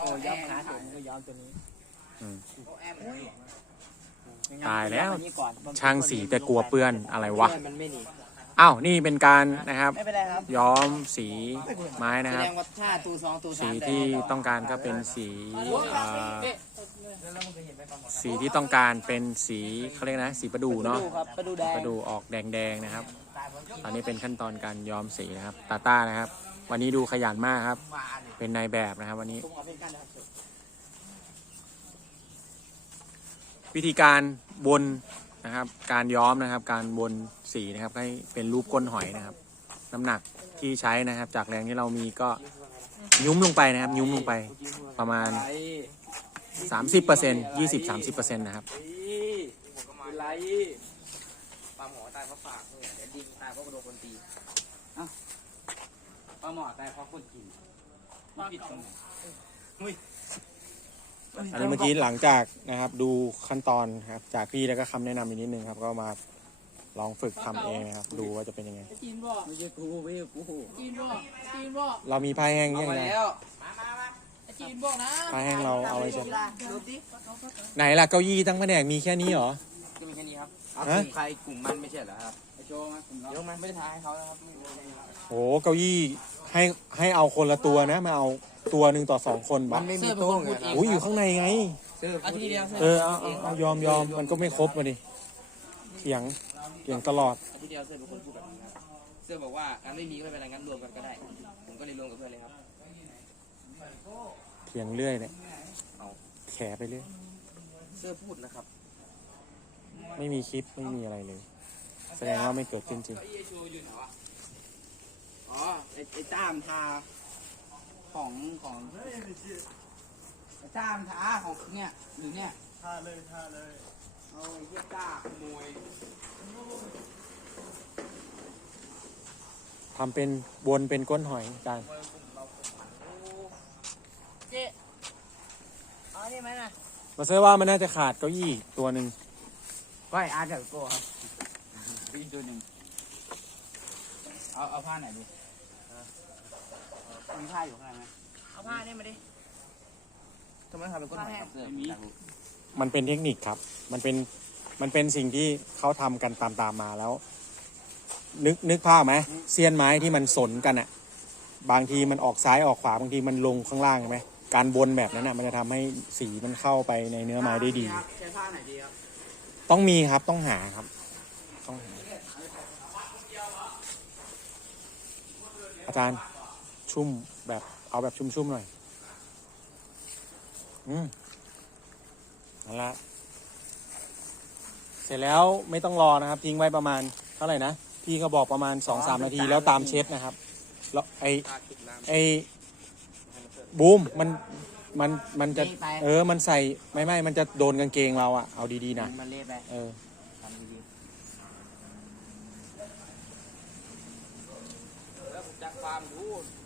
เออย้อมขาเสร็จมันก็ย้อมตัวนี้อืมแอมตายแล้วอันนี้ก่อนช่างสีแต่กลัวเปื้อนอะไรวะ มันไม่ดีอ้าว นี่เป็นการนะครับ ไม่เป็นไรครับย้อมสีไม้นะแสครับ ดงว่าถ้าตูสองตูสาสีมที่ต้องการก็เป็นสีเอ่อสีที่ต้องการเป็นสีเขาเรียกนะ สีประดู่เนาะครับประดูแดงประดู่ออกแดงๆนะครับ ตอนนี้เป็นขั้นตอนการย้อมสีนะครับ ตาต้านะครับ วันนี้ดูขยันมากครับเป็นนายแบบนะครับ วันนี้ ผมเอาเป็นการนะครับวิธีการบนนะครับ การย้อมนะครับ การบนสีนะครับ ให้เป็นรูปก้นหอยนะครับ น้ำหนักที่ใช้นะครับ จากแรงที่เรามีก็ยุ้มลงไปนะครับ ยุ้มลงไปประมาณ30% 20-30%นะครับเป็นไรปลาหมอตายเพราะปากเนี่ยเดี๋ยวดิงตายเพราะโดนคนตี เอ้าปลาหมอตายเพราะคนกินผิดตรงไหนอันนี้เมื่อกี้หลังจากนะครับดูขั้นตอนครับจากพี่แล้วก็คำแนะนำอีกนิดนึงครับ ก็มาลองฝึกทำเองนะครับ ดูว่าจะเป็นยังไง จีนบ่ไม่ใช่กูไม่ใช่กูจีนบ่จีนบ่เรามีผ้าแห้งเอายังมาไงแล้วจีนบอกนะผ้าแห้งเราเอาไว้ใช้ดูดิไหนล่ะเก้าอี้ทั้งแผนกมีแค่นี้เหรอ จะมีแค่นี้ครับฮะ ใครกลุ่มมันไม่ใช่เหรอครับไอโจมากลุ่มเรายกมันไม่ได้ทายให้เขาแล้วครับโอ้เก้าอี้ ให้ให้เอาคนละตัวนะมาเอาตัวหนึ่งต่อสองคนมับันกไม่มีโต๊ะไงครับอุ้ยอยู่ข้างในไง เสื้ออาทิตย์เดียวเออเอาเอาเอายอมยอมมันก็ไม่ครบมาดิเถียงเถียงตลอดอาทิตย์เดียวเสื้อเป็นคนพูดแบบนี้ครับเสื้อบอกว่างั้นไม่มีก็ไม่เป็นไรงั้นรวมกันก็ได้ ผมก็เลยรวมกับเพื่อนเลยครับ เถียงเรื่อยเนี่ยเอา แขไปเรื่อยเสื้อพูดนะครับ ไม่มีคลิปไม่มีอะไรเลย แสดงว่าไม่เกิดขึ้นจริง อ๋อไอ้ไอ้จ้ามทาของของไอ้จ้ามทาของเนี่ยหรือเนี่ยทาเลยทาเลยเอาไอ้เหี้ยจ้าขโมยทำเป็นบนเป็นก้นหอยจานเจ๊เอาอันนี้ไหมนะมาเชื่อว่ามันน่าจะขาดเก้าอี้ตัวหนึ่งก็ไอ้อาร์ตกับโก้ครับอีกตัวหนึ่ง เอาเอาผ้าไหนดีมีผ้าอยู่ข้างในไหมเอาผ้านี่มาดิทำไมทำเป็นก้นหอยครับเสื้อมีมันเป็นเทคนิคครับ มันเป็น มันเป็นสิ่งที่เขาทำกันตามตามๆมาแล้ว นึกนึกภาพไหมเสี้ยนไม้ที่มันสนกันอะบางทีมันออกซ้ายออกขวาบางทีมันลงข้างล่างใช่ไหมการบนแบบนั้นอะมันจะทำให้สีมันเข้าไปในเนื้อไม้ได้ดีใช้ผ้าไหนดีครับต้องมีครับต้องหาครับ ต้องหา อาจารย์ ชุ่มแบบเอาแบบชุ่มๆหน่อย อืมนั่นละ เสร็จแล้วไม่ต้องรอนะครับ ทิ้งไว้ประมาณเท่าไหร่นะ พี่ก็บอกประมาณสองสามนาทีแล้วตามเช็ดนะครับ แล้วไอผ้าคิดน้ำไอบูมมันมันมันจะนี่ไปเออ มันใส่ไม่ไม่มันจะโดนกางเกงเราอะเอาดีๆนะ มันเละไปเออทำดี ๆ